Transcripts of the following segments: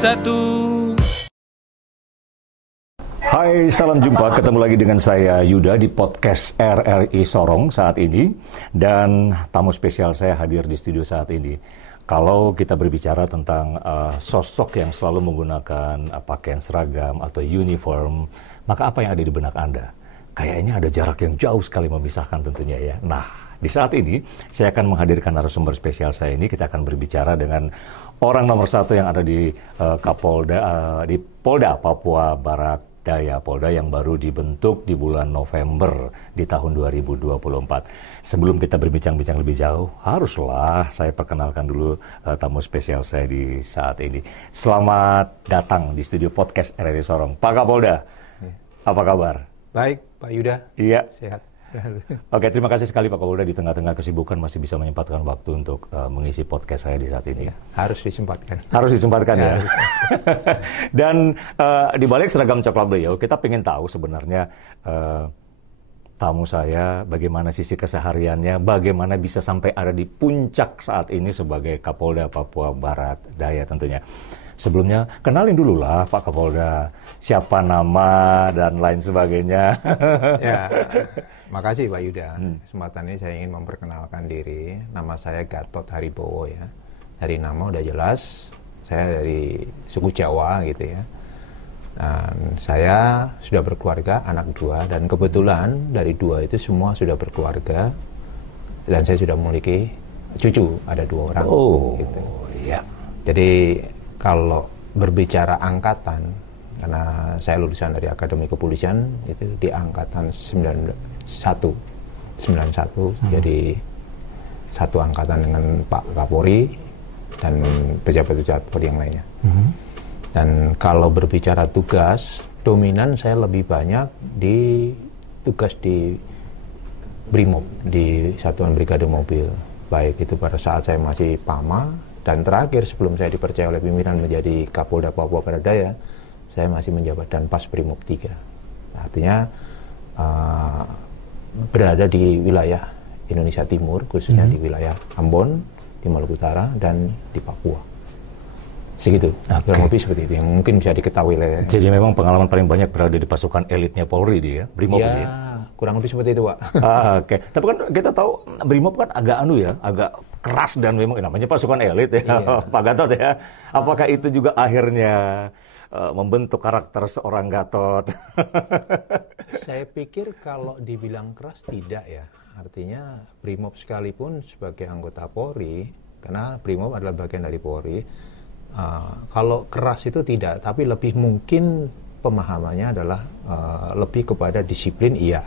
satu. Hai, salam jumpa. Ketemu lagi dengan saya Yuda di podcast RRI Sorong saat ini. Dan tamu spesial saya hadir di studio saat ini. Kalau kita berbicara tentang sosok yang selalu menggunakan pakaian seragam atau uniform, maka apa yang ada di benak Anda? Kayaknya ada jarak yang jauh sekali memisahkan tentunya ya. Nah, di saat ini saya akan menghadirkan narasumber spesial saya ini. Kita akan berbicara dengan orang nomor satu yang ada di di Polda Papua Barat Daya, Polda yang baru dibentuk di bulan November di tahun 2024. Sebelum kita berbincang-bincang lebih jauh, haruslah saya perkenalkan dulu tamu spesial saya di saat ini. Selamat datang di studio podcast RRI Sorong, Pak Kapolda. Apa kabar? Baik, Pak Yuda. Iya. Sehat. Oke, terima kasih sekali Pak Kapolda, di tengah-tengah kesibukan masih bisa menyempatkan waktu untuk mengisi podcast saya di saat ini. Ya, harus disempatkan. Harus disempatkan ya. Dan di balik seragam coklat beliau, kita ingin tahu sebenarnya tamu saya bagaimana sisi kesehariannya, bagaimana bisa sampai ada di puncak saat ini sebagai Kapolda Papua Barat Daya tentunya. Sebelumnya, kenalin dulu lah Pak Kapolda, siapa nama dan lain sebagainya. Ya, makasih Pak Yuda. Kesempatan ini saya ingin memperkenalkan diri. Nama saya Gatot Haribowo ya. Dari nama udah jelas, saya dari suku Jawa gitu ya. Dan saya sudah berkeluarga, anak dua. Dan kebetulan dari dua itu semua sudah berkeluarga. Dan saya sudah memiliki cucu, ada 2 orang. Oh, gitu. iya. Jadi kalau berbicara angkatan, karena saya lulusan dari Akademi Kepolisian, itu di angkatan 91, jadi satu angkatan dengan Pak Kapolri dan pejabat-pejabat Polri yang lainnya. Dan kalau berbicara tugas, dominan saya lebih banyak di tugas di Brimob, di Satuan Brigade Mobil. Baik itu pada saat saya masih PAMA, dan terakhir sebelum saya dipercaya oleh pimpinan menjadi Kapolda Papua Barat Daya, saya masih menjabat Danpas Brimob 3. Artinya berada di wilayah Indonesia Timur, khususnya di wilayah Ambon, di Maluku Utara, dan di Papua. Segitu, kurang lebih seperti itu yang mungkin bisa diketahui oleh. Jadi memang pengalaman paling banyak berada di pasukan elitnya Polri dia, Brimob ya, dia. Kurang lebih seperti itu Pak. Oke. Tapi kan kita tahu Brimob kan agak agak keras dan memang namanya pasukan elit ya, iya. Pak Gatot ya. Apakah itu juga akhirnya membentuk karakter seorang Gatot? Saya pikir kalau dibilang keras tidak ya. Artinya Brimob sekalipun sebagai anggota Polri, karena Brimob adalah bagian dari Polri, kalau keras itu tidak, tapi lebih mungkin pemahamannya adalah lebih kepada disiplin iya.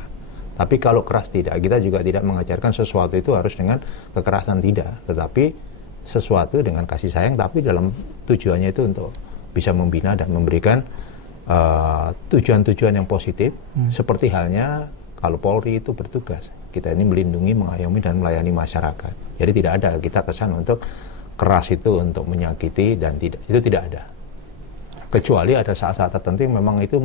Tapi kalau keras tidak, kita juga tidak mengajarkan sesuatu itu harus dengan kekerasan tidak, tetapi sesuatu dengan kasih sayang, tapi dalam tujuannya itu untuk bisa membina dan memberikan tujuan-tujuan yang positif, seperti halnya kalau Polri itu bertugas, kita ini melindungi, mengayomi dan melayani masyarakat. Jadi tidak ada kita kesan untuk keras itu untuk menyakiti dan tidak, itu tidak ada. Kecuali ada saat-saat tertentu memang itu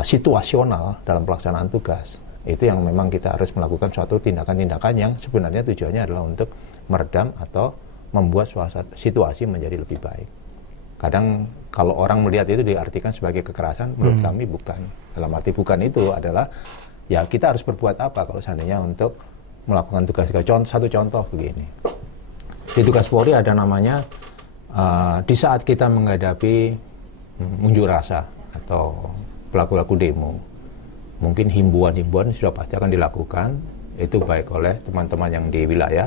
situasional dalam pelaksanaan tugas. Itu yang memang kita harus melakukan suatu tindakan-tindakan yang sebenarnya tujuannya adalah untuk meredam atau membuat situasi menjadi lebih baik. Kadang kalau orang melihat itu diartikan sebagai kekerasan, menurut kami bukan. Dalam arti bukan itu adalah ya kita harus berbuat apa kalau seandainya untuk melakukan tugas. Satu contoh begini. Di tugas Polri ada namanya di saat kita menghadapi unjuk rasa atau pelaku-pelaku demo, mungkin himbauan-himbauan sudah pasti akan dilakukan, itu baik oleh teman-teman yang di wilayah,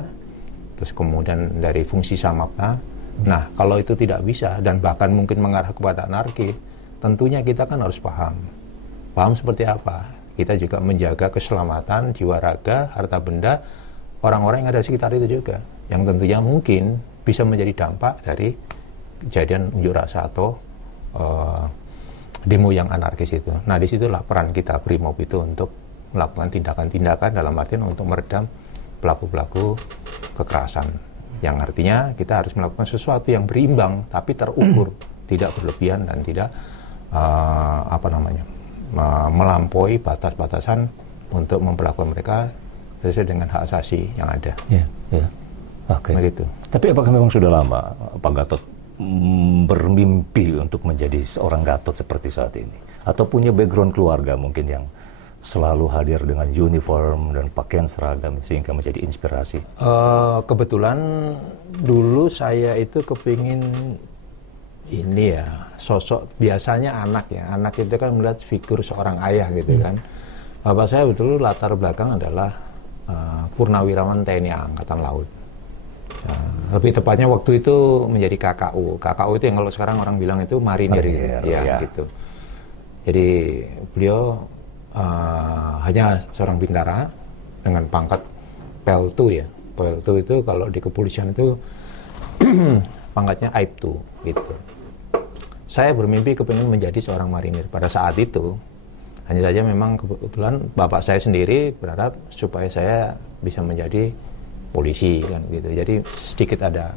terus kemudian dari fungsi Samapta. Nah, kalau itu tidak bisa dan bahkan mungkin mengarah kepada anarki, tentunya kita kan harus paham seperti apa. Kita juga menjaga keselamatan jiwa raga, harta benda orang-orang yang ada di sekitar itu juga, yang tentunya mungkin bisa menjadi dampak dari kejadian unjuk rasa atau demo yang anarkis itu. Nah, disitulah peran kita Brimob itu untuk melakukan tindakan-tindakan dalam artian untuk meredam pelaku-pelaku kekerasan. Yang artinya kita harus melakukan sesuatu yang berimbang tapi terukur, tidak berlebihan dan tidak melampaui batas-batasan untuk memperlakukan mereka sesuai dengan hak asasi yang ada. Ya, ya. Oke. Begitu. Tapi apakah memang sudah lama Pak Gatot bermimpi untuk menjadi seorang Gatot seperti saat ini? Atau punya background keluarga mungkin yang selalu hadir dengan uniform dan pakaian seragam sehingga menjadi inspirasi? Kebetulan dulu saya itu kepingin ini ya, sosok biasanya anak ya. Anak itu kan melihat figur seorang ayah gitu kan. Bapak saya betul latar belakang adalah Purnawirawan TNI Angkatan Laut. Lebih tepatnya waktu itu menjadi KKU. KKU itu yang kalau sekarang orang bilang itu marinir ya. Gitu. Jadi beliau hanya seorang bintara dengan pangkat PL2 ya. PL2 itu kalau di kepolisian itu pangkatnya AIP2 gitu. Saya bermimpi kepingin menjadi seorang marinir pada saat itu. Hanya saja memang kebetulan bapak saya sendiri berharap supaya saya bisa menjadi polisi kan gitu. Jadi sedikit ada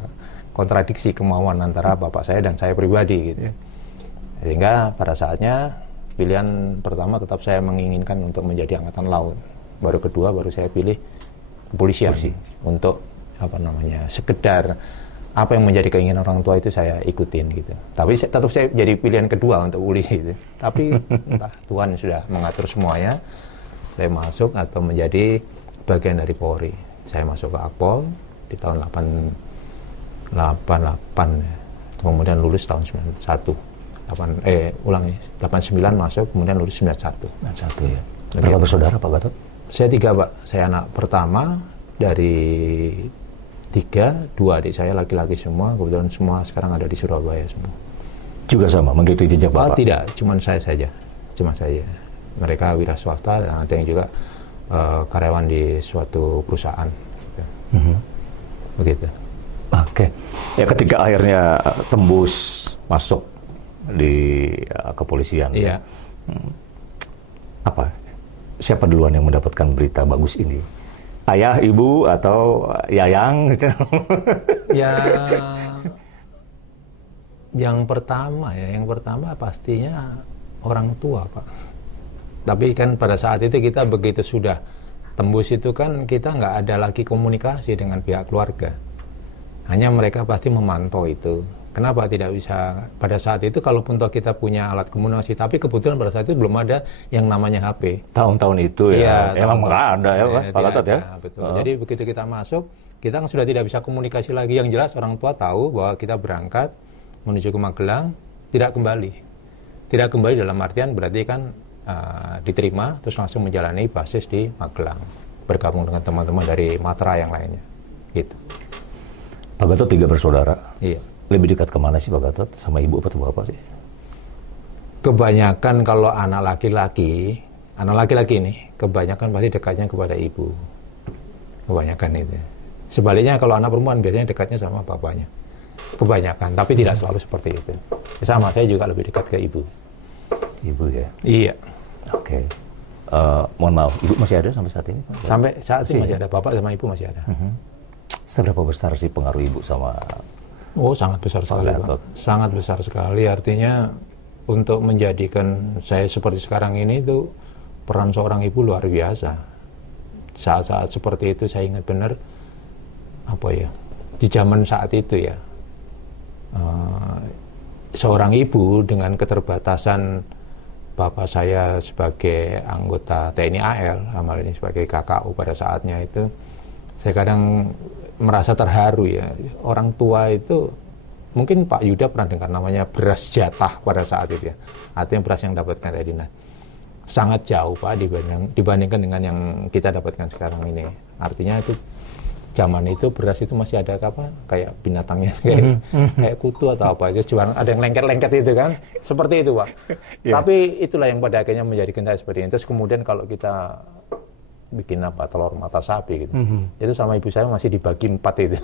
kontradiksi kemauan antara bapak saya dan saya pribadi gitu. Sehingga pada saatnya pilihan pertama tetap saya menginginkan untuk menjadi angkatan laut. Baru kedua baru saya pilih kepolisian untuk sekedar apa yang menjadi keinginan orang tua itu saya ikutin gitu. Tapi tetap saya jadi pilihan kedua untuk polisi itu. Tapi entah Tuhan sudah mengatur semuanya. Saya masuk atau menjadi bagian dari Polri. Saya masuk ke Akpol di tahun 88 ya. Kemudian lulus tahun 91. 89 masuk, kemudian lulus 91. 91 ya. Berapa bersaudara Pak Gatot? Saya 3 Pak. Saya anak pertama dari 3, 2 adik saya laki-laki semua. Kebetulan semua sekarang ada di Surabaya semua. Juga sama, mengikuti jejak Bapak? Tidak, cuma saya saja. Cuma saya. Mereka wira swasta dan ada yang juga karyawan di suatu perusahaan. Begitu. Oke. Ya ketika akhirnya tembus masuk di kepolisian. Iya. Apa? Siapa duluan yang mendapatkan berita bagus ini? Ayah, ibu, atau yayang? Ya, yang pertama pastinya orang tua Pak. Tapi kan pada saat itu kita begitu sudah tembus itu kan kita nggak ada lagi komunikasi dengan pihak keluarga. Hanya mereka pasti memantau itu. Kenapa tidak bisa pada saat itu kalaupun toh kita punya alat komunikasi, tapi kebetulan pada saat itu belum ada yang namanya HP. Tahun-tahun itu ya, emang nggak ada ya Pak Gatot ya. Betul. Jadi begitu kita masuk, kita kan sudah tidak bisa komunikasi lagi. Yang jelas orang tua tahu bahwa kita berangkat menuju ke Magelang, tidak kembali. Tidak kembali dalam artian berarti kan diterima terus langsung menjalani basis di Magelang, bergabung dengan teman-teman dari Matra yang lainnya. Gitu. Pak Gatot 3 bersaudara. Iya. Lebih dekat kemana sih Pak Gatot? Sama ibu atau bapak sih? Kebanyakan kalau anak laki-laki nih, kebanyakan pasti dekatnya kepada ibu. Kebanyakan itu. Sebaliknya kalau anak perempuan biasanya dekatnya sama bapaknya. Kebanyakan, tapi tidak selalu seperti itu. Sama, saya juga lebih dekat ke ibu. Ibu ya? Iya. Oke. Mohon maaf, ibu masih ada sampai saat ini? Sampai saat ini masih ada, bapak sama ibu masih ada. Seberapa besar sih pengaruh ibu sama... Oh, sangat besar sekali, Pak. Sangat besar sekali. Artinya untuk menjadikan saya seperti sekarang ini itu peran seorang ibu luar biasa. Saat-saat seperti itu saya ingat benar di zaman saat itu ya, seorang ibu dengan keterbatasan bapak saya sebagai anggota TNI AL, amal ini sebagai KKU pada saatnya itu, saya kadang merasa terharu ya. Orang tua itu, mungkin Pak Yuda pernah dengar namanya beras jatah pada saat itu ya. Artinya beras yang dapatkan dari dinas. Sangat jauh Pak dibandingkan dengan yang kita dapatkan sekarang ini. Artinya itu zaman itu beras itu masih ada kayak binatangnya kayak kutu atau apa itu cuma ada yang lengket-lengket itu kan. Seperti itu Pak. Yeah. Tapi itulah yang pada akhirnya menjadikan saya seperti ini. Terus kemudian kalau kita bikin telur mata sapi gitu. Itu sama ibu saya masih dibagi 4 itu.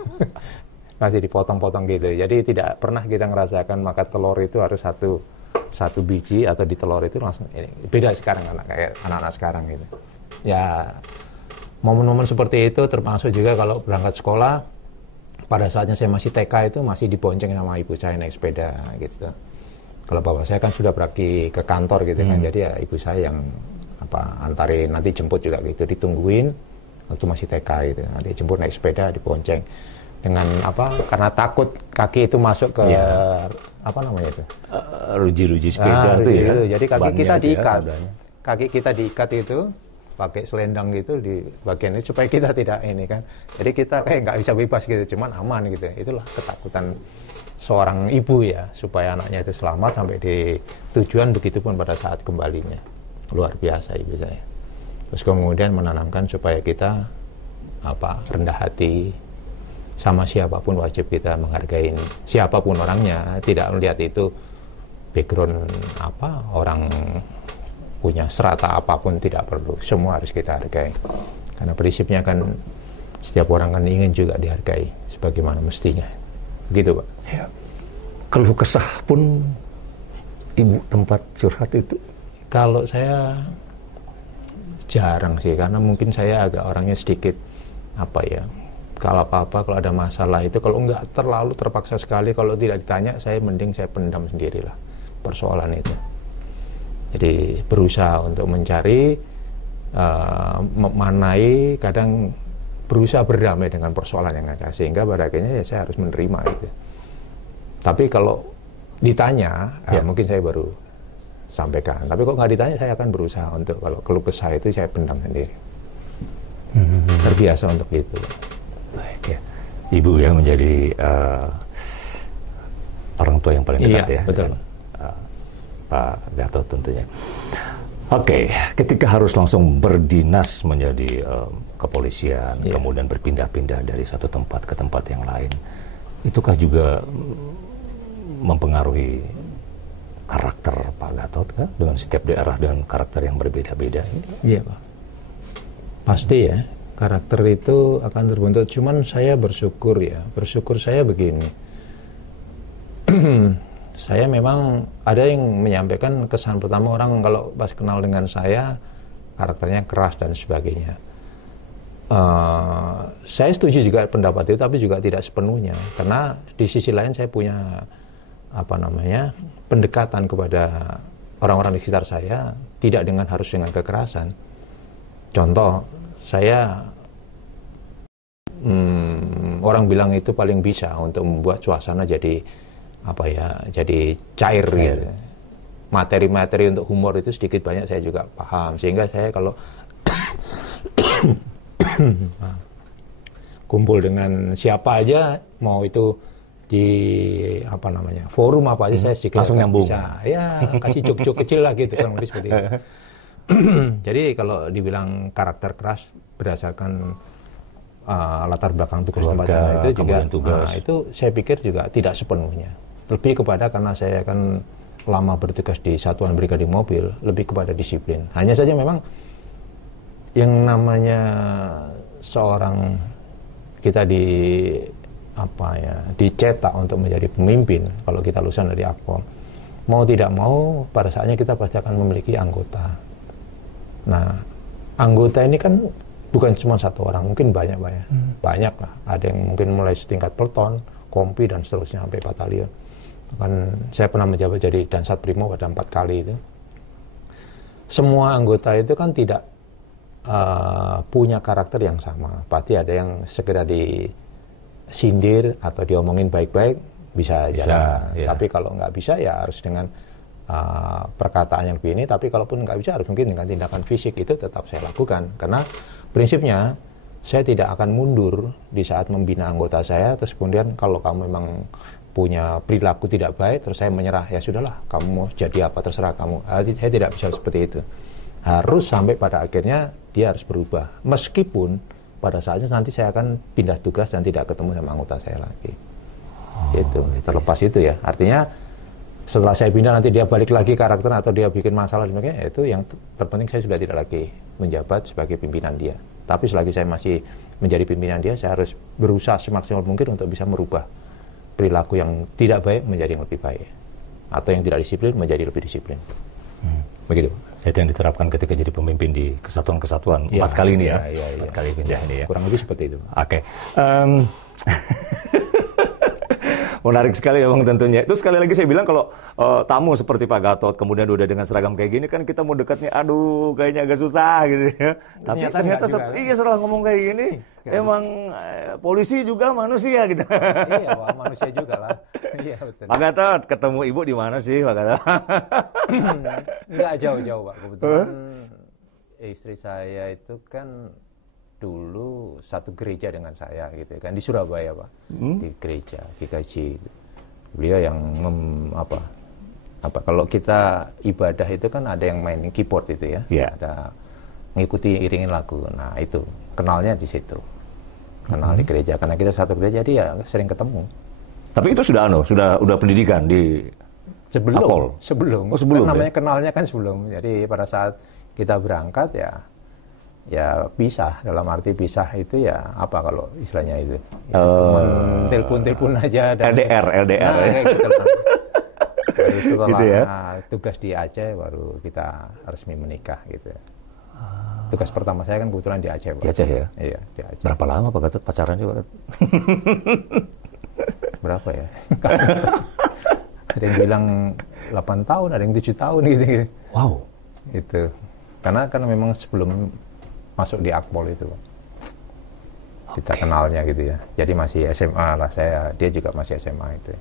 Masih dipotong-potong gitu. Jadi tidak pernah kita ngerasakan makan telur itu harus satu biji atau di telur itu langsung ini. Beda sekarang kayak anak-anak sekarang gitu. Ya momen-momen seperti itu termasuk juga kalau berangkat sekolah pada saatnya saya masih TK itu masih dibonceng sama ibu saya naik sepeda gitu. Kalau bapak saya kan sudah pergi ke kantor gitu kan. Jadi ya ibu saya yang antarin, nanti jemput juga gitu, ditungguin waktu masih TK gitu, nanti jemput naik sepeda dibonceng. dengan apa? Karena takut kaki itu masuk ke apa namanya itu? Ruji-ruji sepeda itu ya. Jadi kaki kita diikat. Ya, kaki kita diikat itu pakai selendang gitu di bagian ini supaya kita tidak ini kan. Jadi kita kayak nggak bisa bebas gitu, cuman aman gitu. Itulah ketakutan seorang ibu ya, supaya anaknya itu selamat sampai di tujuan, begitupun pada saat kembalinya. Luar biasa ibu saya. Terus kemudian menanamkan supaya kita rendah hati, sama siapapun wajib kita menghargai siapapun orangnya, tidak melihat itu background orang punya strata apapun, tidak perlu, semua harus kita hargai, karena prinsipnya kan setiap orang kan ingin juga dihargai sebagaimana mestinya, begitu Pak. Ya. Keluh kesah pun ibu tempat curhat itu? Kalau saya jarang sih, karena mungkin saya agak orangnya sedikit kalau apa-apa, kalau ada masalah itu, kalau enggak terlalu terpaksa sekali, kalau tidak ditanya, mending saya pendam sendirilah persoalan itu. Jadi berusaha untuk mencari, memanai, kadang berusaha berdamai dengan persoalan yang ada, sehingga pada akhirnya ya saya harus menerima itu. Tapi kalau ditanya, mungkin saya baru sampaikan. Tapi kalau nggak ditanya, saya akan berusaha untuk, kalau keluh kesah itu saya pendam sendiri. Terbiasa untuk itu. Baik ya. Ibu yang menjadi orang tua yang paling dekat ya. Betul. Dan, Pak Gatot tentunya. Oke, ketika harus langsung berdinas menjadi kepolisian, kemudian berpindah-pindah dari satu tempat ke tempat yang lain, itukah juga mempengaruhi karakter Pak Gatot kan? Dengan setiap daerah dengan karakter yang berbeda-beda? Iya Pak. Pasti ya. Karakter itu akan terbentuk. Cuman saya bersyukur saya begini. Saya memang ada yang menyampaikan kesan pertama orang kalau pas kenal dengan saya, karakternya keras dan sebagainya. Saya setuju juga pendapat itu, tapi juga tidak sepenuhnya. Karena di sisi lain saya punya pendekatan kepada orang-orang di sekitar saya, tidak harus dengan kekerasan. Contoh, saya orang bilang itu paling bisa untuk membuat suasana jadi jadi cair gitu. Materi-materi untuk humor itu sedikit banyak saya juga paham, sehingga saya kalau kumpul dengan siapa aja, mau itu di forum apa aja, saya sedikit langsung nyambung, bisa kasih jok-jok kecil lah gitu, kurang lebih seperti itu. Jadi kalau dibilang karakter keras berdasarkan latar belakang tugas tempat itu juga itu saya pikir juga tidak sepenuhnya. Lebih kepada, karena saya kan lama bertugas di Satuan Brigade Mobil, lebih kepada disiplin. Hanya saja memang yang namanya seorang kita dicetak untuk menjadi pemimpin, kalau kita lulusan dari Akpol, mau tidak mau pada saatnya kita pasti akan memiliki anggota. Nah, anggota ini kan bukan cuma satu orang, mungkin banyak lah. Ada yang mungkin mulai setingkat pelton, kompi, dan seterusnya sampai batalion. Kan saya pernah menjabat jadi Dansat Brimo pada 4 kali itu. Semua anggota itu kan tidak punya karakter yang sama. Pasti ada yang sekedar disindir atau diomongin baik-baik bisa jalan. Tapi kalau nggak bisa ya harus dengan perkataan yang lebih ini. Tapi kalaupun nggak bisa, harus mungkin dengan tindakan fisik, itu tetap saya lakukan. Karena prinsipnya saya tidak akan mundur di saat membina anggota saya, terus kemudian kalau kamu memang punya perilaku tidak baik, terus saya menyerah, ya sudahlah, kamu mau jadi apa terserah kamu. Saya tidak bisa seperti itu. Harus sampai pada akhirnya dia harus berubah. Meskipun pada saatnya nanti saya akan pindah tugas dan tidak ketemu sama anggota saya lagi. Terlepas itu ya. Artinya setelah saya pindah nanti dia balik lagi karakter atau dia bikin masalah dan sebagainya, itu yang terpenting saya sudah tidak lagi menjabat sebagai pimpinan dia. Tapi selagi saya masih menjadi pimpinan dia, saya harus berusaha semaksimal mungkin untuk bisa merubah perilaku yang tidak baik menjadi yang lebih baik, atau yang tidak disiplin menjadi lebih disiplin. Begitu. Itu yang diterapkan ketika jadi pemimpin di kesatuan-kesatuan 4 kali ini ya. 4 kali pindah ini ya. Kurang lebih seperti itu. Oke. Menarik sekali memang tentunya. Itu sekali lagi saya bilang kalau tamu seperti Pak Gatot kemudian udah dengan seragam kayak gini kan kita mau dekatnya, aduh kayaknya agak susah gitu ya. Tapi ternyata setelah ngomong kayak gini, emang polisi juga manusia gitu. Iya, Pak, manusia juga lah. Iya betul. Pak Gatot, ketemu Ibu di mana sih Pak Gatot? Nggak jauh-jauh Pak, kebetulan istri saya itu kan dulu satu gereja dengan saya gitu kan di Surabaya Pak, di gereja GKJ. Beliau yang kalau kita ibadah itu kan ada yang main keyboard itu ya, ada ngikuti iringin lagu. Nah itu kenalnya di situ, kenal di gereja karena kita satu gereja, jadi ya sering ketemu. Tapi itu sudah pendidikan di sebelum. Oh, sebelum kan namanya kenalnya kan sebelum. Jadi pada saat kita berangkat ya pisah, dalam arti pisah itu ya apa kalau istilahnya itu cuman telepon aja dan LDR nah, kayak gitu lah. Baru setelah gitu ya? Tugas di Aceh baru kita resmi menikah gitu. Tugas pertama saya kan kebetulan di Aceh Pak. Di Aceh ya? Iya di Aceh. Berapa lama Pak Gatot pacarannya Pak Gatot? Berapa ya? Ada yang bilang 8 tahun, ada yang 7 tahun gitu. Wow. Itu karena kan memang sebelum masuk di Akpol itu kita kenalnya gitu ya, jadi masih SMA lah saya, dia juga masih SMA itu.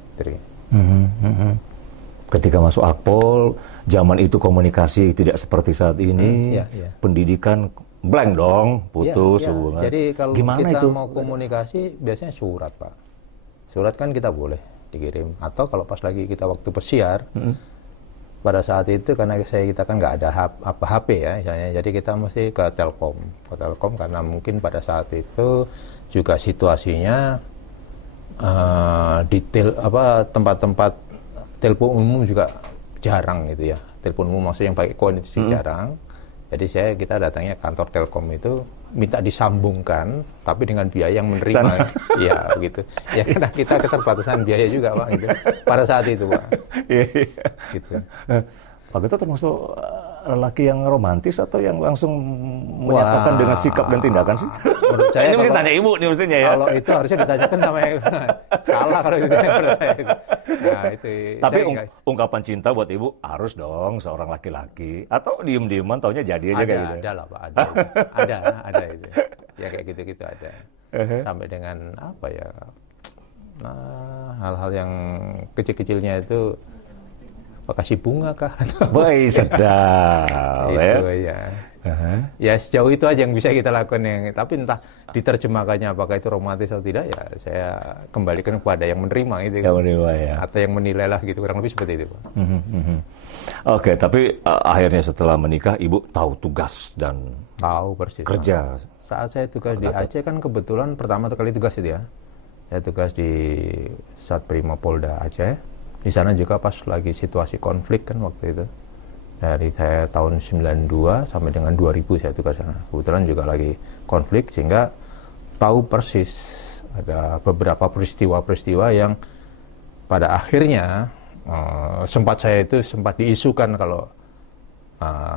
Ketika masuk Akpol, zaman itu komunikasi tidak seperti saat ini, pendidikan blank dong, putus hubungan. Jadi kalau gimana kita itu? mau komunikasi biasanya surat Pak, surat kan kita boleh dikirim, atau kalau pas lagi kita waktu pesiar, pada saat itu karena kita kan nggak ada HP ya, misalnya, jadi kita mesti ke Telkom karena mungkin pada saat itu juga situasinya tempat-tempat telepon umum juga jarang gitu ya, telepon umum maksudnya yang pakai koneksi jarang. Jadi kita datangnya kantor Telkom itu minta disambungkan, tapi dengan biaya yang menerima. Iya, begitu. Ya karena kita keterbatasan biaya juga Pak, gitu. Pada saat itu Pak. Gitu. Pak Gatot termasuk lelaki yang romantis atau yang langsung menyatakan dengan sikap dan tindakan sih? Menurut saya ini mesti tanya Ibu nih mestinya ya. Kalau itu harusnya ditanyakan sama yang salah kalau itu menurut saya. Nah, itu. Tapi ungkapan cinta buat Ibu harus dong seorang laki-laki, atau diem-dieman taunya jadi aja kayak gitu. Ada lah Pak, ada itu. Ya kayak gitu-gitu ada. Sampai dengan apa ya? Nah, hal-hal yang kecil-kecilnya itu kasih bunga kah? Boy, sedap. Ya. Ya sejauh itu aja yang bisa kita lakukan, tapi entah diterjemahkannya apakah itu romantis atau tidak, ya saya kembalikan kepada yang menerima itu. Yang menerima ya. Atau yang menilai lah gitu, kurang lebih seperti itu Pak. Oke, tapi akhirnya setelah menikah Ibu tahu tugas dan tahu persis kerja. Saat saya tugas di Aceh kan kebetulan pertama kali tugas itu ya. Saya tugas di Satbrimopolda Aceh. Di sana juga pas lagi situasi konflik kan waktu itu. Dari saya tahun 92 sampai dengan 2000 saya tugas sana. Kebetulan juga lagi konflik sehingga tahu persis ada beberapa peristiwa-peristiwa yang pada akhirnya sempat diisukan kalau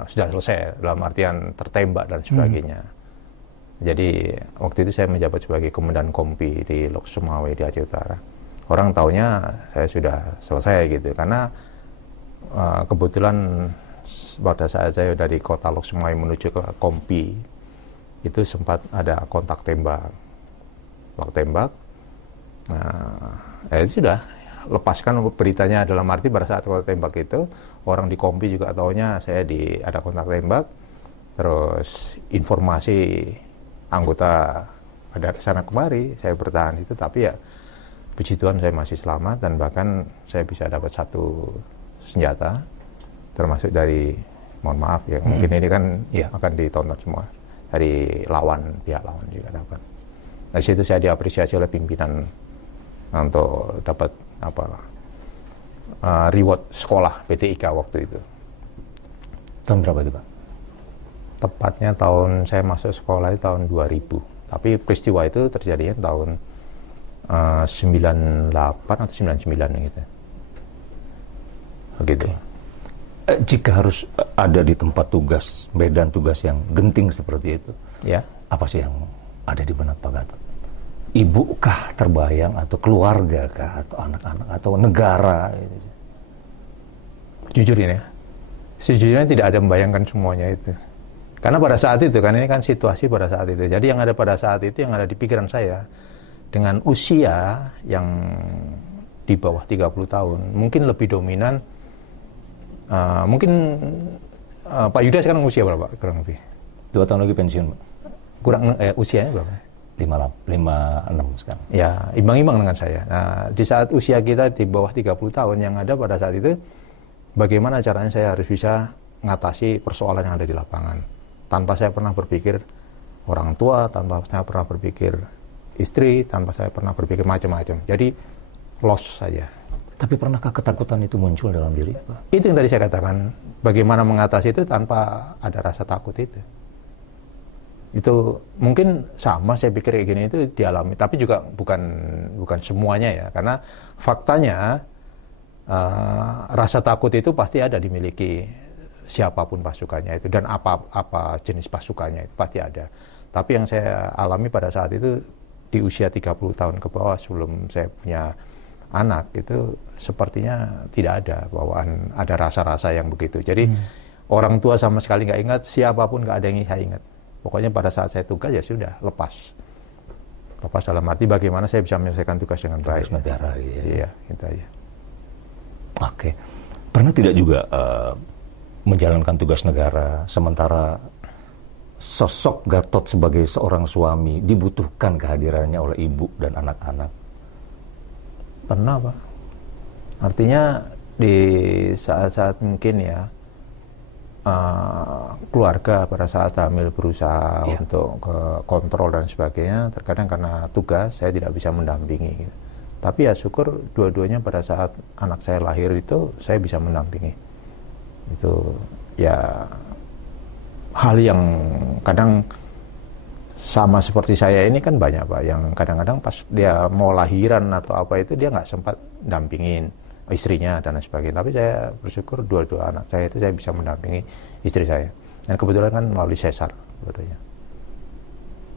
sudah selesai, dalam artian tertembak dan sebagainya. Jadi waktu itu saya menjabat sebagai Komandan Kompi di Lok Sumawe di Aceh Utara. Orang taunya saya sudah selesai gitu, karena kebetulan pada saat saya dari kota Lok Sumawe menuju ke Kompi itu sempat ada kontak tembak. Itu sudah lepaskan beritanya, dalam arti pada saat kontak tembak itu orang di Kompi juga taunya saya ada kontak tembak, terus informasi anggota ada kesana kemari, saya bertahan itu, tapi ya puji Tuhan saya masih selamat, dan bahkan saya bisa dapat satu senjata, termasuk dari, mohon maaf ya, mungkin ini kan akan ditonton semua, dari pihak lawan juga dapat. Dari situ saya diapresiasi oleh pimpinan untuk dapat reward sekolah PTIK waktu itu. Tahun berapa itu Pak? Tepatnya saya masuk sekolah itu tahun 2000, tapi peristiwa itu terjadinya tahun 98 atau 99 gitu. Begitu. Jika harus ada di tempat tugas, medan tugas yang genting seperti itu, apa sih yang ada di benak Pak Gatot? ibu kah terbayang, atau keluarga kah, atau anak-anak, atau negara? Jujur ini ya, sejujurnya tidak ada membayangkan semuanya itu. Karena pada saat itu, kan ini kan situasi pada saat itu. Jadi yang ada pada saat itu, yang ada di pikiran saya, dengan usia yang di bawah 30 tahun, mungkin lebih dominan, mungkin Pak Yuda sekarang usia berapa kurang lebih? 2 tahun lagi pensiun, Pak. Kurang, usianya berapa? 56 sekarang. Ya, imbang-imbang dengan saya. Nah, di saat usia kita di bawah 30 tahun, yang ada pada saat itu, bagaimana caranya saya harus bisa mengatasi persoalan yang ada di lapangan. Tanpa saya pernah berpikir orang tua, tanpa saya pernah berpikir istri, tanpa saya pernah berpikir macam-macam. Jadi, loss saja. Tapi pernahkah ketakutan itu muncul dalam diri? Itu yang tadi saya katakan, bagaimana mengatasi itu tanpa ada rasa takut itu. Itu mungkin sama, saya pikir kayak gini itu dialami, tapi juga bukan semuanya ya, karena faktanya rasa takut itu pasti ada dimiliki siapapun pasukannya itu, dan apa jenis pasukannya itu pasti ada. Tapi yang saya alami pada saat itu di usia 30 tahun ke bawah, sebelum saya punya anak, itu sepertinya tidak ada bawaan, ada rasa-rasa yang begitu. Jadi orang tua sama sekali nggak ingat, siapapun nggak ada yang saya ingat. Pokoknya pada saat saya tugas ya sudah, lepas dalam arti bagaimana saya bisa menyelesaikan tugas dengan baik. Tugas negara, ya. Iya, gitu aja. Oke. Pernah tidak juga menjalankan tugas negara, sementara sosok Gatot sebagai seorang suami dibutuhkan kehadirannya oleh ibu dan anak-anak? Pernah, Pak. Artinya di saat-saat mungkin ya, keluarga pada saat hamil berusaha untuk ke kontrol dan sebagainya, terkadang karena tugas saya tidak bisa mendampingi gitu. Tapi ya syukur dua-duanya pada saat anak saya lahir itu saya bisa mendampingi. Itu ya hal yang kadang sama seperti saya ini kan banyak, Pak, yang kadang-kadang pas dia mau lahiran atau apa itu dia nggak sempat dampingin istrinya dan sebagainya. Tapi saya bersyukur dua-dua anak saya itu saya bisa mendampingi istri saya. Dan kebetulan kan melalui sesar, sebetulnya.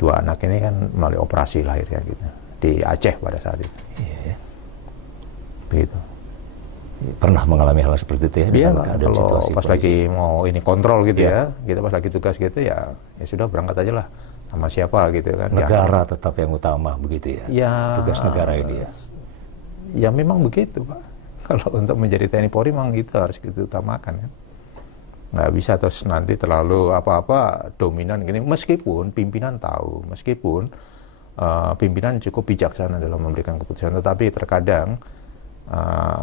2 anak ini kan melalui operasi lahirnya gitu, di Aceh pada saat itu. Iya. Begitu. Pernah mengalami hal seperti itu ya? Iya, kalau pas lagi mau ini kontrol gitu ya, kita pas lagi tugas gitu ya sudah berangkat aja lah sama siapa gitu kan. Negara ya, tetap yang utama begitu ya? Ya, tugas negara ini ya? Ya memang begitu, Pak. Kalau untuk menjadi TNI Polri memang itu harus kita utamakan kan. Nggak bisa terus nanti terlalu apa-apa dominan gini. Meskipun pimpinan tahu, meskipun pimpinan cukup bijaksana dalam memberikan keputusan, tetapi terkadang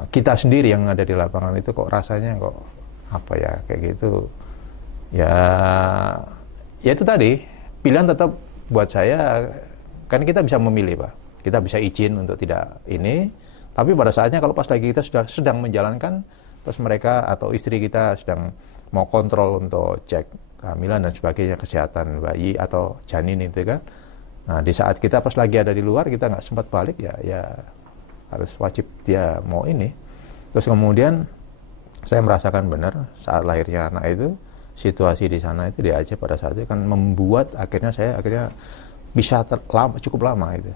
kita sendiri yang ada di lapangan itu kok rasanya kok apa ya kayak gitu. Ya itu tadi pilihan tetap buat saya kan kita bisa memilih, Pak. Kita bisa izin untuk tidak ini. Tapi pada saatnya kalau pas lagi kita sedang menjalankan, terus mereka atau istri kita sedang mau kontrol untuk cek kehamilan dan sebagainya, kesehatan bayi atau janin itu kan. Nah di saat kita pas lagi ada di luar, kita nggak sempat balik ya harus wajib dia mau ini. Terus kemudian saya merasakan benar saat lahirnya anak itu, situasi di sana itu di Aceh pada saat itu kan membuat saya akhirnya bisa cukup lama itu.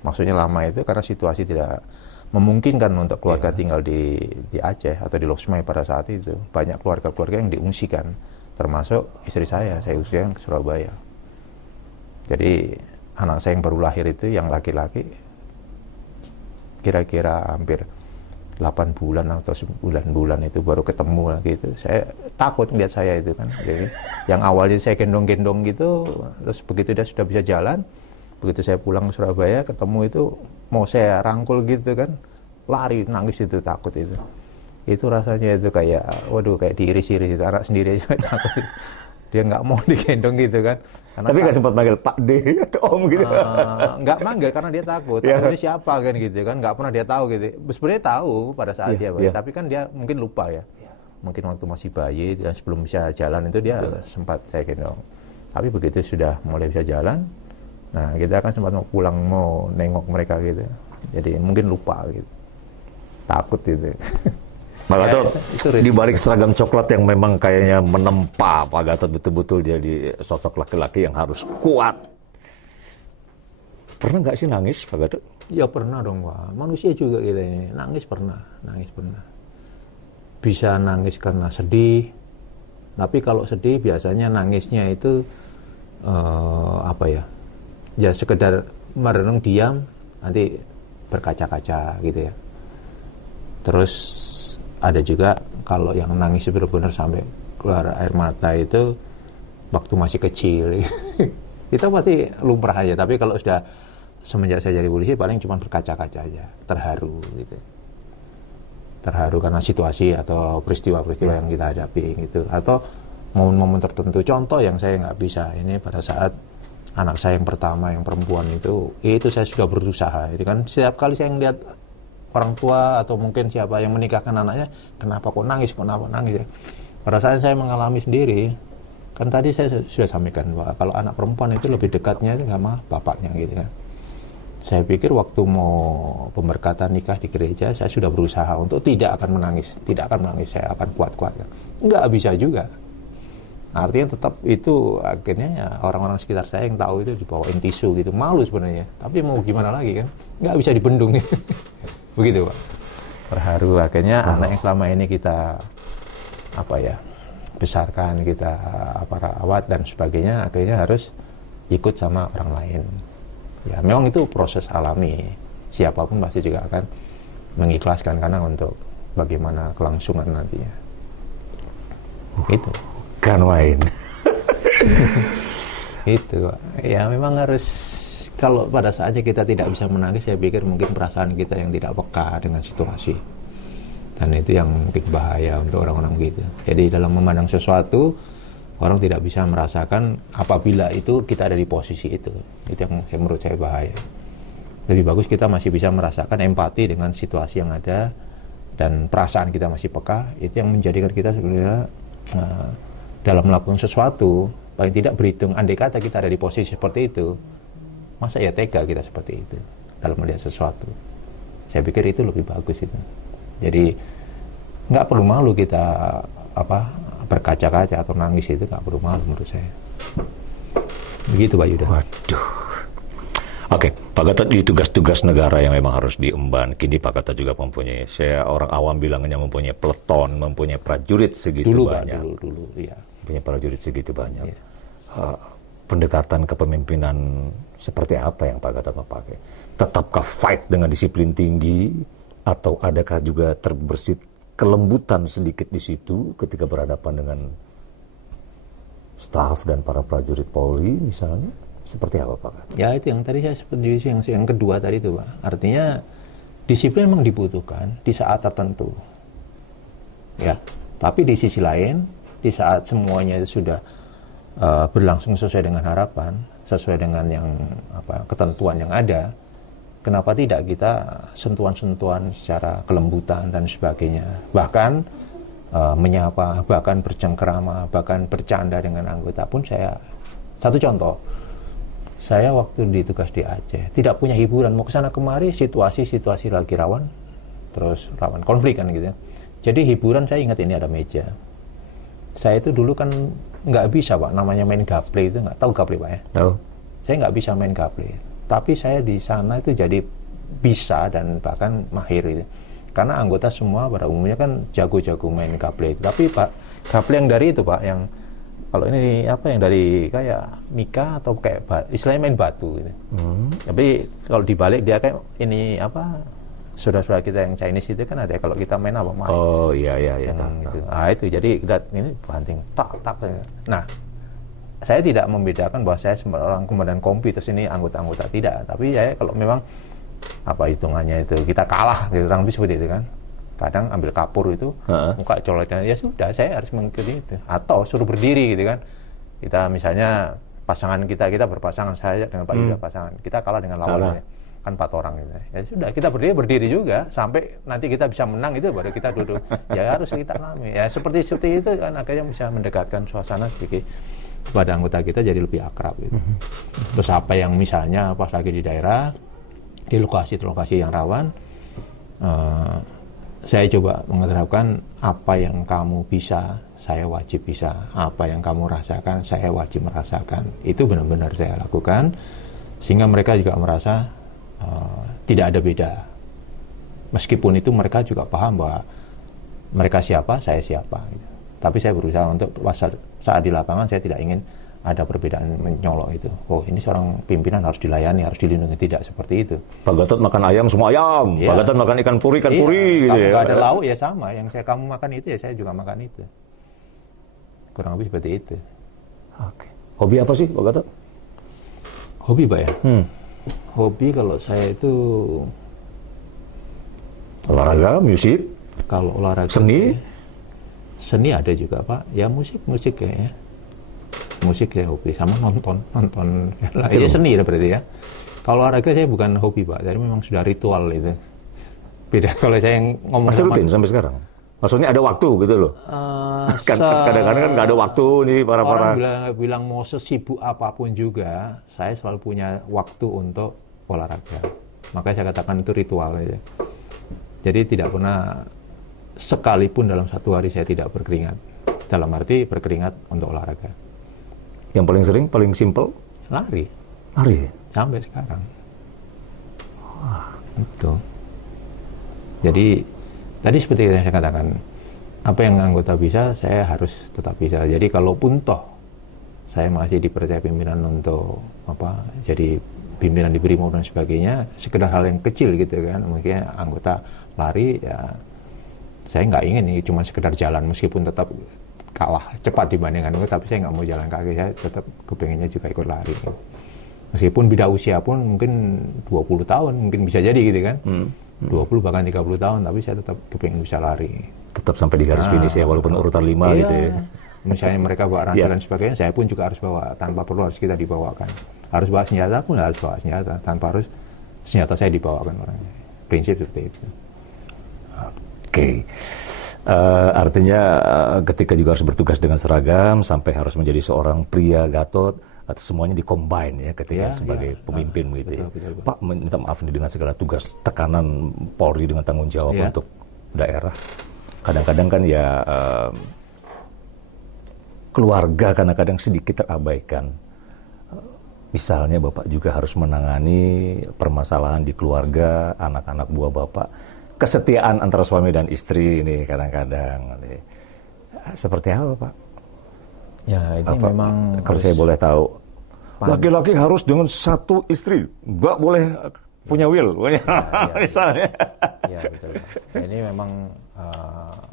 Maksudnya lama itu karena situasi tidak memungkinkan untuk keluarga tinggal di Aceh atau di Losmai pada saat itu. Banyak keluarga-keluarga yang diungsikan, termasuk istri saya usirkan ke Surabaya. Jadi anak saya yang baru lahir itu, yang laki-laki, kira-kira hampir 8 bulan atau 9 bulan itu baru ketemu lagi itu. Saya takut melihat saya itu kan. Jadi yang awalnya saya gendong-gendong gitu, terus begitu dia sudah bisa jalan, begitu saya pulang ke Surabaya, ketemu itu mau saya rangkul gitu kan, lari nangis itu, takut itu. Itu rasanya itu kayak, waduh kayak diiris-iris itu, anak sendiri aja takut. Dia nggak mau digendong gitu kan. Karena tapi nggak sempat manggil Pak D atau Om gitu. Nggak manggil karena dia takut. Ini siapa kan gitu kan, nggak pernah dia tahu gitu. Sebenarnya tahu pada saat dia bayi, tapi kan dia mungkin lupa ya. Mungkin waktu masih bayi dan sebelum bisa jalan itu dia sempat saya gendong. Tapi begitu sudah mulai bisa jalan, nah kita kan sempat mau pulang, mau nengok mereka gitu, jadi mungkin lupa gitu, takut gitu. Pak Gatot, di balik seragam coklat yang memang kayaknya menempa Pak Gatot betul-betul jadi sosok laki-laki yang harus kuat. Pernah nggak sih nangis, Pak Gatot? Ya pernah dong, Pak. Manusia juga kita ini. Nangis pernah. Bisa nangis karena sedih. Tapi kalau sedih biasanya nangisnya itu ya sekedar merenung diam, nanti berkaca-kaca gitu ya. Terus ada juga kalau yang nangis benar-benar sampai keluar air mata itu waktu masih kecil. Kita pasti lumrah aja. Tapi kalau sudah semenjak saya jadi polisi paling cuma berkaca-kaca aja, terharu gitu. Terharu karena situasi atau peristiwa-peristiwa yang kita hadapi gitu. Atau momen-momen tertentu. Contoh yang saya nggak bisa ini pada saat anak saya yang pertama yang perempuan itu saya sudah berusaha. Jadi kan setiap kali saya ngeliat orang tua atau mungkin siapa yang menikahkan anaknya, kenapa nangis ya. Pada saat saya mengalami sendiri, kan tadi saya sudah sampaikan bahwa kalau anak perempuan itu lebih dekatnya sama bapaknya gitu kan. Saya pikir waktu mau pemberkatan nikah di gereja, saya sudah berusaha untuk tidak akan menangis, saya akan kuat-kuat. Nggak bisa juga. Artinya tetap itu akhirnya ya, orang-orang sekitar saya yang tahu itu dibawain tisu gitu, malu sebenarnya. Tapi mau gimana lagi kan, nggak bisa dibendung. Begitu Pak. Terharu akhirnya anak yang selama ini kita besarkan, kita rawat dan sebagainya, akhirnya harus ikut sama orang lain. Ya memang itu proses alami. Siapapun pasti juga akan mengikhlaskan karena untuk bagaimana kelangsungan nantinya. Itu. Kan main. Itu. Ya memang harus, kalau pada saatnya kita tidak bisa menangis, saya pikir mungkin perasaan kita yang tidak peka dengan situasi. Dan itu yang mungkin bahaya untuk orang-orang begitu. Jadi dalam memandang sesuatu, orang tidak bisa merasakan apabila itu kita ada di posisi itu. Itu yang menurut saya bahaya. Lebih bagus kita masih bisa merasakan empati dengan situasi yang ada, dan perasaan kita masih peka. Itu yang menjadikan kita sebenarnya dalam melakukan sesuatu, paling tidak berhitung, andai kata kita ada di posisi seperti itu, masa ya tega kita seperti itu dalam melihat sesuatu. Saya pikir itu lebih bagus itu. Jadi nggak perlu malu kita berkaca-kaca atau nangis, itu nggak perlu malu menurut saya. Begitu Pak Yuda. Waduh. Oke, Pak Gatot di tugas-tugas negara yang memang harus diemban, kini Pak Gatot juga mempunyai, saya orang awam bilangnya mempunyai peleton, mempunyai prajurit segitu dulu, banyak. Pak, dulu, ya. Mempunyai prajurit segitu banyak. Ya. Pendekatan kepemimpinan seperti apa yang Pak Gatot pakai? Tetapkah fight dengan disiplin tinggi, atau adakah juga terbersit kelembutan sedikit di situ ketika berhadapan dengan staf dan para prajurit Polri misalnya? Seperti apa Pak? Ya itu yang tadi saya seperti yang kedua tadi itu Pak. Artinya disiplin memang dibutuhkan di saat tertentu. Ya, tapi di sisi lain, di saat semuanya itu sudah berlangsung sesuai dengan harapan, sesuai dengan yang ketentuan yang ada, kenapa tidak kita sentuhan-sentuhan secara kelembutan dan sebagainya. Bahkan menyapa, bahkan bercengkerama, bahkan bercanda dengan anggota pun saya. Satu contoh, saya waktu ditugas di Aceh tidak punya hiburan, mau kesana kemari, situasi lagi rawan, terus rawan konflik kan gitu ya. Jadi hiburan saya ingat ini ada meja. Saya itu dulu kan nggak bisa Pak, namanya main gaple itu, nggak tahu gaple Pak ya? Tahu. Saya nggak bisa main gaple, tapi saya di sana itu jadi bisa dan bahkan mahir itu. Karena anggota semua pada umumnya kan jago-jago main gaple itu. Tapi Pak, gaple yang dari itu Pak, yang kalau ini yang dari kayak mika atau kayak istilahnya main batu gitu. Tapi kalau dibalik dia kayak ini saudara-saudara kita yang Chinese itu kan ada kalau kita main main. Oh iya. Gitu. Itu jadi kita ini banting tak. Nah, saya tidak membedakan bahwa saya seorang komandan kompi terus ini anggota-anggota, tidak. Tapi saya kalau memang hitungannya itu kita kalah gitu, kurang lebih seperti itu kan. Kadang ambil kapur itu, muka coleknya, ya sudah saya harus mengikuti itu. Atau suruh berdiri gitu kan. Kita misalnya pasangan kita berpasangan, saya dengan Pak Yuda pasangan, kita kalah dengan lawannya. Kan 4 orang gitu. Ya sudah, kita berdiri juga, sampai nanti kita bisa menang itu baru kita duduk. Ya harus kita alami. Ya seperti itu kan akhirnya bisa mendekatkan suasana sedikit kepada anggota kita jadi lebih akrab gitu. Terus apa yang misalnya pas lagi di daerah, di lokasi-lokasi yang rawan, saya coba menerapkan apa yang kamu bisa, saya wajib bisa. Apa yang kamu rasakan, saya wajib merasakan. Itu benar-benar saya lakukan. Sehingga mereka juga merasa tidak ada beda. Meskipun itu mereka juga paham bahwa mereka siapa, saya siapa. Gitu. Tapi saya berusaha untuk saat di lapangan saya tidak ingin ada perbedaan menyolok itu. Oh, ini seorang pimpinan harus dilayani, harus dilindungi. Tidak seperti itu. Pak Gatot makan ayam, semua ayam. Ya. Pak Gatot makan ikan puri gitu kamu ya. Kalau ada lauk ya sama. Yang kamu makan itu ya saya juga makan itu. Kurang lebih seperti itu. Oke. Hobi apa sih Pak Gatot? Hobi Pak ya? Hobi kalau saya itu olahraga, musik, kalau olahraga seni ada juga Pak. Ya musik kayaknya. Musik ya hobi, sama nonton itu seni ya berarti ya. Kalau olahraga saya bukan hobi Pak, jadi memang sudah ritual itu. Beda kalau saya yang ngomong masih rutin sampai sekarang. Maksudnya ada waktu gitu loh. Kadang-kadang kan nggak ada waktu nih para orang bilang mau sesibuk apapun juga, saya selalu punya waktu untuk olahraga. Makanya saya katakan itu ritual aja. Jadi tidak pernah sekalipun dalam satu hari saya tidak berkeringat. Dalam arti berkeringat untuk olahraga. Yang paling sering, paling simpel? Lari. Lari? Sampai sekarang. Wah, itu. Jadi, tadi seperti yang saya katakan, apa yang anggota bisa, saya harus tetap bisa. Jadi, kalaupun toh, saya masih dipercaya pimpinan untuk, jadi pimpinan di Brimob dan sebagainya, sekedar hal yang kecil gitu kan, mungkin anggota lari, ya, saya nggak ingin ini cuma sekedar jalan, meskipun tetap kalah cepat dibandingkan itu, tapi saya nggak mau jalan kaki, saya tetap kepengennya juga ikut lari. Meskipun beda usia pun mungkin 20 tahun, mungkin bisa jadi gitu kan. 20 bahkan 30 tahun, tapi saya tetap kepengen bisa lari. Tetap sampai di garis finish ya, walaupun urutan 5 gitu ya. Misalnya mereka bawa ransel dan sebagainya, saya pun juga harus bawa, tanpa perlu harus kita dibawakan. Harus bawa senjata pun harus bawa senjata, tanpa harus senjata saya dibawakan orangnya. Prinsip seperti itu. Oke. Artinya ketika juga harus bertugas dengan seragam sampai harus menjadi seorang pria Gatot, atau semuanya di-combine ya ketika sebagai pemimpin gitu ya. Betul. Pak, minta maaf nih dengan segala tugas tekanan Polri dengan tanggung jawab untuk daerah. Kadang-kadang kan ya keluarga kadang-kadang sedikit terabaikan. Misalnya Bapak juga harus menangani permasalahan di keluarga, anak-anak buah Bapak. Kesetiaan antara suami dan istri ini kadang-kadang. Seperti apa Pak? Ya ini memang kalau saya boleh tahu, laki-laki harus dengan satu istri, nggak boleh punya will, misalnya. Ya betul. Ini memang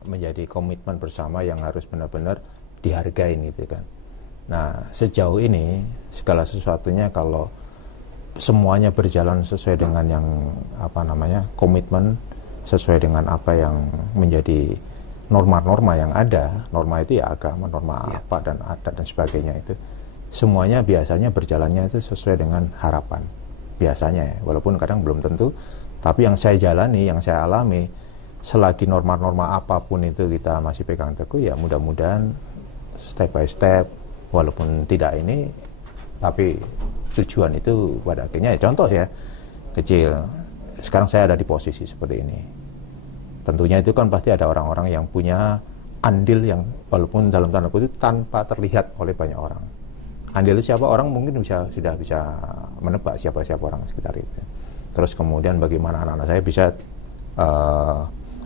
menjadi komitmen bersama yang harus benar-benar dihargai gitu kan. Nah sejauh ini segala sesuatunya kalau semuanya berjalan sesuai dengan yang komitmen, sesuai dengan apa yang menjadi norma-norma yang ada. Norma itu ya agama, norma apa dan adat dan sebagainya itu. Semuanya biasanya berjalannya itu sesuai dengan harapan. Biasanya ya, walaupun kadang belum tentu. Tapi yang saya jalani, yang saya alami, selagi norma-norma apapun itu kita masih pegang teguh, ya mudah-mudahan step by step, walaupun tidak ini, tapi tujuan itu pada akhirnya ya contoh ya, kecil. Sekarang saya ada di posisi seperti ini. Tentunya itu kan pasti ada orang-orang yang punya andil yang walaupun dalam tanda kutip tanpa terlihat oleh banyak orang. Andil siapa orang mungkin sudah bisa menebak siapa orang sekitar itu. Terus kemudian bagaimana anak-anak saya bisa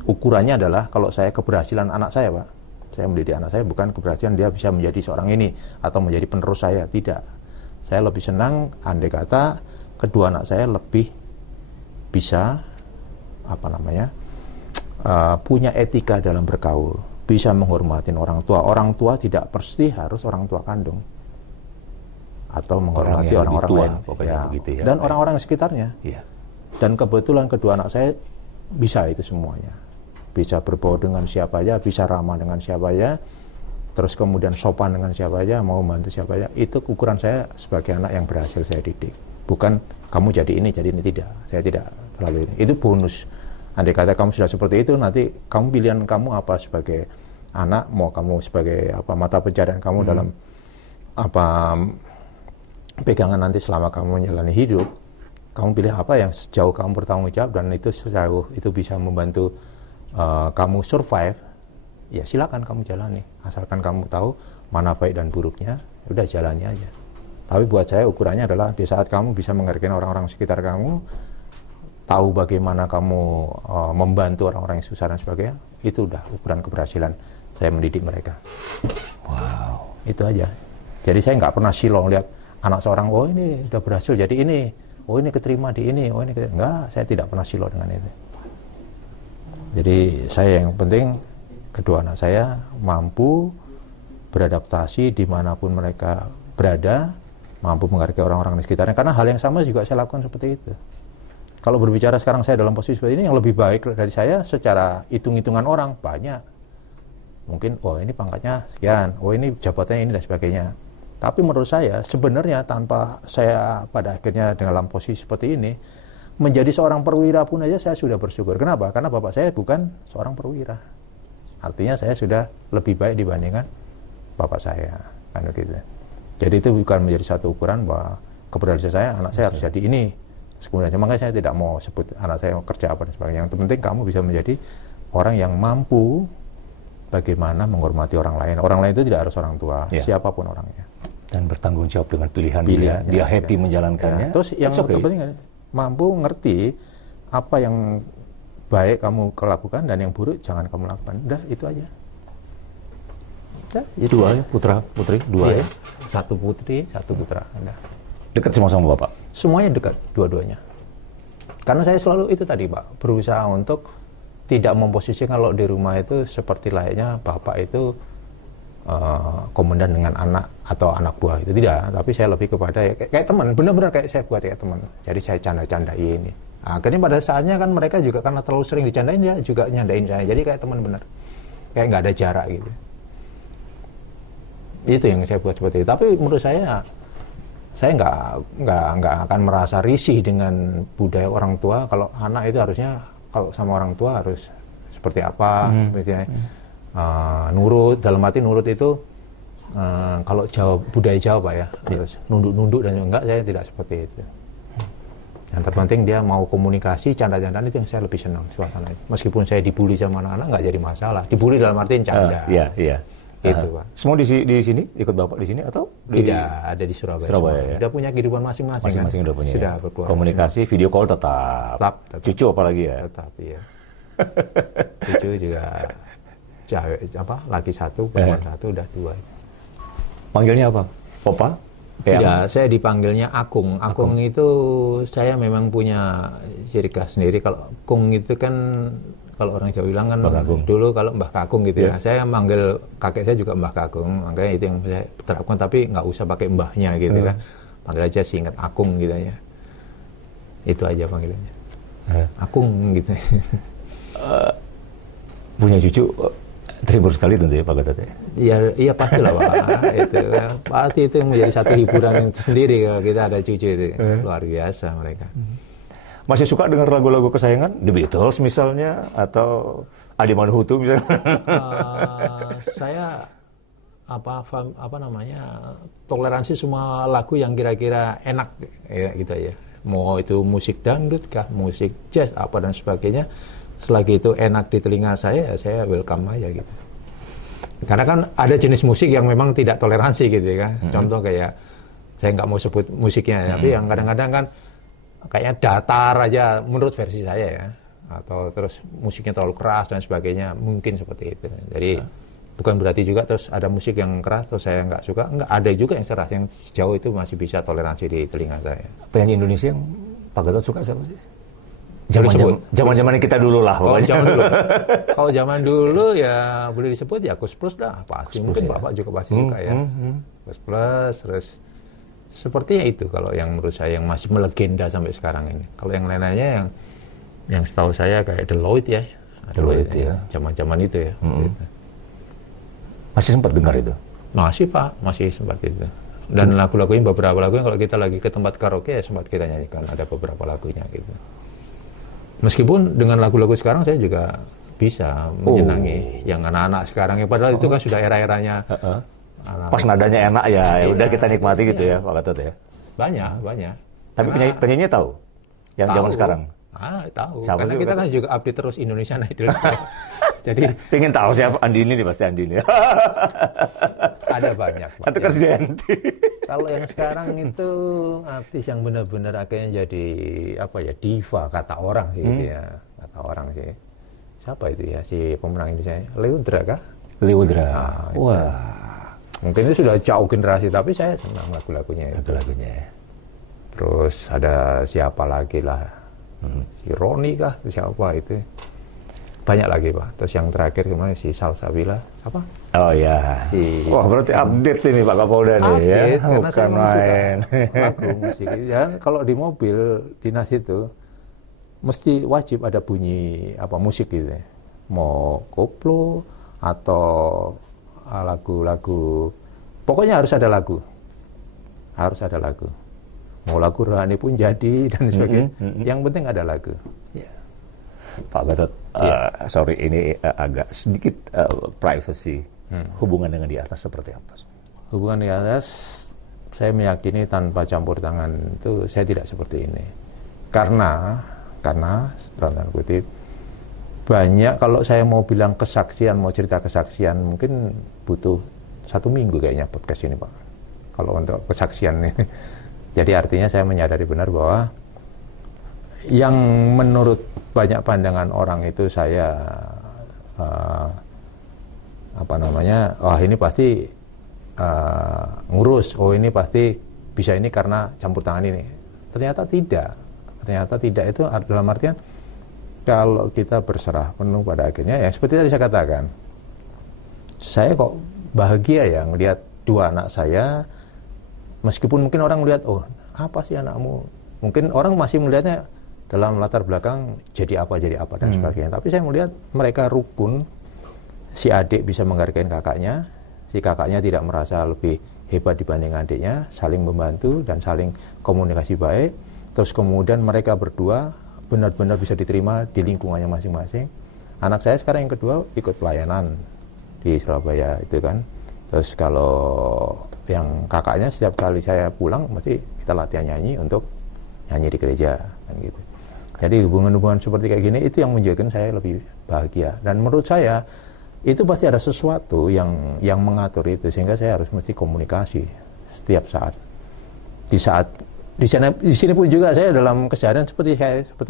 ukurannya adalah kalau saya keberhasilan anak saya Pak. Saya mendidik anak saya bukan keberhasilan dia bisa menjadi seorang ini atau menjadi penerus saya, tidak. Saya lebih senang andai kata kedua anak saya lebih bisa punya etika dalam bergaul, bisa menghormati orang tua. Orang tua tidak pasti harus orang tua kandung, atau menghormati orang-orang lain, begitu ya. Dan orang-orang sekitarnya. Ya. Dan kebetulan kedua anak saya bisa itu semuanya, bisa berbaur dengan siapa aja, bisa ramah dengan siapa aja, terus kemudian sopan dengan siapa aja, mau membantu siapa aja. Itu ukuran saya sebagai anak yang berhasil saya didik. Bukan kamu jadi ini, tidak. Saya tidak terlalu ini. Itu bonus. Andai kata kamu sudah seperti itu, nanti kamu pilihan kamu apa sebagai anak, mau kamu sebagai mata pencarian kamu dalam pegangan nanti selama kamu menjalani hidup, kamu pilih apa yang sejauh kamu bertanggung jawab dan itu sejauh itu bisa membantu kamu survive, ya silakan kamu jalani. Asalkan kamu tahu mana baik dan buruknya, udah jalani aja. Tapi buat saya ukurannya adalah di saat kamu bisa menghargai orang-orang sekitar kamu, tahu bagaimana kamu membantu orang-orang yang susah dan sebagainya, itu udah ukuran keberhasilan saya mendidik mereka. Wow. Itu aja. Jadi saya nggak pernah silong lihat anak seorang, oh ini udah berhasil jadi ini, oh ini keterima di ini, oh ini enggak, saya tidak pernah silong dengan itu. Jadi saya yang penting kedua anak saya mampu beradaptasi dimanapun mereka berada, mampu menghargai orang-orang di sekitarnya, karena hal yang sama juga saya lakukan seperti itu. Kalau berbicara sekarang saya dalam posisi seperti ini, yang lebih baik dari saya secara hitung-hitungan orang banyak. Mungkin, oh ini pangkatnya sekian, oh ini jabatannya ini dan sebagainya. Tapi menurut saya sebenarnya tanpa saya pada akhirnya dalam posisi seperti ini, menjadi seorang perwira pun aja saya sudah bersyukur. Kenapa? Karena bapak saya bukan seorang perwira. Artinya saya sudah lebih baik dibandingkan bapak saya. Kan gitu. Jadi itu bukan menjadi satu ukuran bahwa keberhasilan saya, anak saya harus jadi ini. Sebenarnya makanya saya tidak mau sebut anak saya kerja apa dan sebagainya. Yang penting kamu bisa menjadi orang yang mampu bagaimana menghormati orang lain. Orang lain itu tidak harus orang tua, siapapun orangnya. Dan bertanggung jawab dengan pilihan dia happy menjalankannya. Terus yang terpenting mampu ngerti apa yang baik kamu lakukan dan yang buruk jangan kamu lakukan. Udah itu aja. Ya, dua ya, putra putri dua ya. Satu putri, satu putra. Udah. Dekat semua sama bapak. Semuanya dekat, dua-duanya. Karena saya selalu itu tadi Pak, berusaha untuk tidak memposisikan kalau di rumah itu seperti layaknya bapak itu komandan dengan anak atau anak buah itu tidak. Tapi saya lebih kepada ya, kayak teman, benar-benar kayak saya buat kayak teman. Jadi saya canda-candai ini. Akhirnya pada saatnya kan mereka juga karena terlalu sering dicandain dia juga nyandain saya. Jadi kayak teman benar, kayak nggak ada jarak gitu. Itu yang saya buat seperti itu. Tapi menurut saya nggak akan merasa risih dengan budaya orang tua. Kalau anak itu harusnya kalau sama orang tua harus seperti apa, misalnya nurut. Dalam arti nurut itu kalau budaya Jawa Pak ya, terus nunduk-nunduk dan enggak, saya tidak seperti itu. Yang terpenting dia mau komunikasi, canda-candaan itu yang saya lebih senang suasana itu. Meskipun saya dibully sama anak-anak nggak jadi masalah. Dibully dalam artian canda. Iya. Itu Pak. Semua di sini ikut bapak di sini atau tidak ada di Surabaya ya? Sudah punya kehidupan masing-masing. Masing-masing udah punya. Sudah berkeluarga. Komunikasi, video call tetap. Cucu apalagi ya? Tetap iya. Cucu juga cewek laki satu, perempuan satu, udah dua. Panggilnya apa? Opa? Tidak, saya dipanggilnya Akung. Akung itu saya memang punya ciri khas sendiri. Kalau Akung itu kan kalau orang Jawa bilang kan dulu kalau Mbah Kakung gitu ya. Saya manggil kakek saya juga Mbah Kakung, makanya itu yang saya terapkan. Tapi nggak usah pakai mbahnya gitu kan. Panggil aja singkat Akung gitu ya. Itu aja panggilannya. Akung gitu. Punya cucu terhibur sekali tentu ya Pak Gatot ya? Iya pastilah Pak. Pasti itu yang menjadi satu hiburan yang sendiri kalau kita ada cucu itu. Luar biasa mereka. Masih suka dengar lagu-lagu kesayangan? The Beatles misalnya, atau Adi Manuhutu misalnya? Saya toleransi semua lagu yang kira-kira enak ya, gitu aja. Mau itu musik dangdut kah, musik jazz apa dan sebagainya, selagi itu enak di telinga saya welcome aja gitu. Karena kan ada jenis musik yang memang tidak toleransi gitu kan. Contoh kayak saya nggak mau sebut musiknya, tapi yang kadang-kadang kan kayaknya datar aja menurut versi saya ya, atau terus musiknya terlalu keras dan sebagainya, mungkin seperti itu. Jadi bukan berarti juga terus ada musik yang keras terus saya nggak suka, nggak, ada juga yang keras, yang sejauh itu masih bisa toleransi di telinga saya. Penyanyi Indonesia yang Pak Gatot suka siapa sih? Zaman-zaman kita dulu lah. Kalau zaman dulu ya boleh disebut ya Gus Plus dah pasti. Mungkin Bapak juga pasti suka ya. Gus Plus terus sepertinya itu kalau yang menurut saya yang masih melegenda sampai sekarang ini. Kalau yang lain-lainnya yang setahu saya kayak Deloitte ya. Deloitte ya. Zaman-zaman itu ya. Gitu. Masih sempat dengar itu? Masih Pak, masih sempat itu. Dan lagu-lagunya beberapa lagunya kalau kita lagi ke tempat karaoke ya sempat kita nyanyikan, ada beberapa lagunya gitu. Meskipun dengan lagu-lagu sekarang saya juga bisa menyenangi yang anak-anak sekarang ya, padahal itu kan sudah era-eranya. Pas nadanya enak ya udah kita nikmati gitu ya Pak Gatot ya. Banyak. Tapi penyanyinya tahu yang zaman sekarang. Tahu. Karena kita kan juga update terus Indonesia Idol. Jadi pengen tahu siapa Andini nih, pasti Andini. Ada banyak, Pak. Atau Krisdayanti. Kalau yang sekarang itu artis yang benar-benar akhirnya jadi apa ya, diva kata orang sih gitu ya. Kata orang sih. Siapa itu ya si pemenang Indonesia? Leudra kah? Leudra. Nah, Wah. Mungkin itu sudah jauh generasi, tapi saya senang lagu-lagunya. Lagu-lagunya. Terus ada siapa lagi lah? Si Roni kah? Siapa itu? Banyak lagi, Pak. Terus yang terakhir kemarin si Salsabila. Apa? Oh ya. Wah, berarti update ini Pak Kapolda nih ya. Karena saya Bukan main. suka lagu musik. Ya, kalau di mobil dinas itu mesti wajib ada bunyi apa musik gitu ya. Mau koplo atau lagu-lagu. Pokoknya harus ada lagu. Harus ada lagu. Mau lagu rohani pun jadi dan sebagainya. Yang penting ada lagu. Ya. Pak Gatot, sorry ini agak sedikit privacy. Hubungan dengan di atas seperti apa? Hubungan di atas, saya meyakini tanpa campur tangan itu saya tidak seperti ini. Karena dalam tanda kutip, banyak kalau saya mau bilang kesaksian, mau cerita kesaksian, mungkin butuh 1 minggu kayaknya podcast ini, Pak. Kalau untuk kesaksian ini. Jadi artinya saya menyadari benar bahwa yang menurut banyak pandangan orang itu saya wah ini pasti ngurus, oh ini pasti bisa ini karena campur tangan ini. Ternyata tidak itu dalam artian kalau kita berserah penuh pada akhirnya, ya seperti tadi saya katakan, saya kok bahagia ya melihat 2 anak saya, meskipun mungkin orang melihat, oh apa sih anakmu, mungkin orang masih melihatnya dalam latar belakang jadi apa dan sebagainya. Tapi saya melihat mereka rukun, si adik bisa menghargai kakaknya, si kakaknya tidak merasa lebih hebat dibanding adiknya, saling membantu dan saling komunikasi baik. Terus kemudian mereka berdua benar-benar bisa diterima di lingkungannya masing-masing. Anak saya sekarang yang kedua ikut pelayanan di Surabaya itu kan. Terus kalau yang kakaknya setiap kali saya pulang mesti kita latihan nyanyi untuk nyanyi di gereja kan gitu. Jadi hubungan-hubungan seperti kayak gini itu yang menjadikan saya lebih bahagia. Dan menurut saya itu pasti ada sesuatu yang mengatur itu, sehingga saya harus mesti komunikasi setiap saat. Di sini pun juga saya dalam keseharian seperti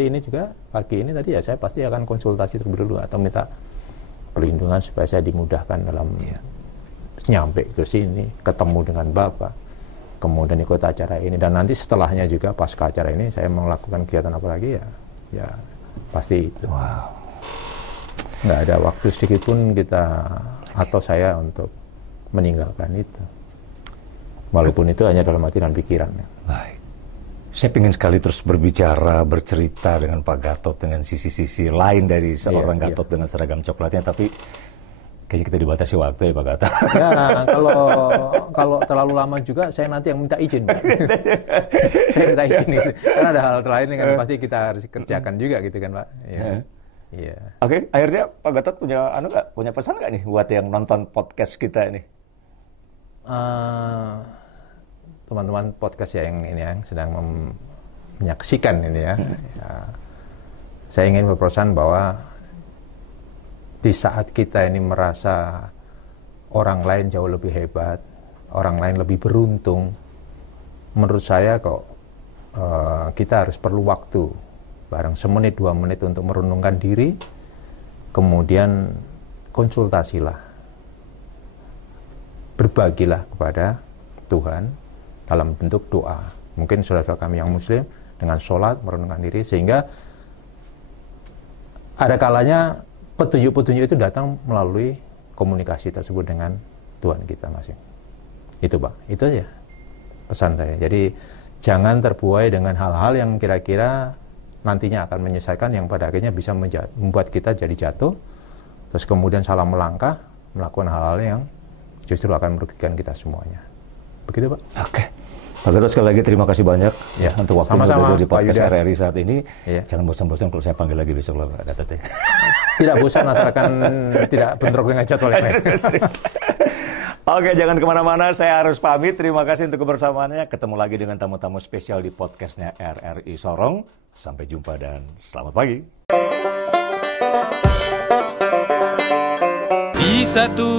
ini juga pagi ini tadi ya saya pasti akan konsultasi terlebih dulu atau minta perlindungan supaya saya dimudahkan dalam nyampe ke sini, ketemu dengan Bapak, kemudian ikut acara ini, dan nanti setelahnya juga pasca acara ini saya melakukan kegiatan apa lagi ya pasti itu. Wow. Nggak ada waktu sedikit pun kita atau saya untuk meninggalkan itu, walaupun itu hanya dalam hati dan pikiran. Baik. Saya ingin sekali terus berbicara, bercerita dengan Pak Gatot dengan sisi-sisi lain dari seorang Gatot dengan seragam coklatnya, tapi kayaknya kita dibatasi waktu ya Pak Gatot. Ya, kalau terlalu lama juga saya nanti yang minta izin, Pak. Saya minta izin gitu. Karena ada hal lain yang pasti kita harus kerjakan juga gitu kan, Pak. Iya. Oke, akhirnya Pak Gatot punya pesan nggak nih buat yang nonton podcast kita ini? Teman-teman podcast yang sedang menyaksikan ini ya. Saya ingin berpesan bahwa di saat kita ini merasa orang lain jauh lebih hebat, orang lain lebih beruntung, menurut saya kita harus perlu waktu, barang 1 menit 2 menit untuk merenungkan diri, kemudian konsultasilah, berbagilah kepada Tuhan dalam bentuk doa. Mungkin saudara-saudara kami yang muslim dengan sholat, merenungkan diri, sehingga ada kalanya petunjuk-petunjuk itu datang melalui komunikasi tersebut dengan Tuhan kita masing. Itu Pak, itu aja pesan saya. Jadi jangan terbuai dengan hal-hal yang kira-kira nantinya akan menyelesaikan, yang pada akhirnya bisa membuat kita jadi jatuh, terus kemudian salah melangkah, melakukan hal-hal yang justru akan merugikan kita semuanya. Begitu Pak. Oke. Pak Gatot, sekali lagi terima kasih banyak ya untuk waktu yang di podcast RRI saat ini. Ya. Jangan bosan-bosan kalau saya panggil lagi besok loh Pak Gatot ya. Tidak bosan asalkan tidak bentrok dengan jadwal yang lain. Oke, jangan kemana-mana. Saya harus pamit. Terima kasih untuk kebersamaannya. Ketemu lagi dengan tamu-tamu spesial di podcastnya RRI Sorong. Sampai jumpa dan selamat pagi. Di satu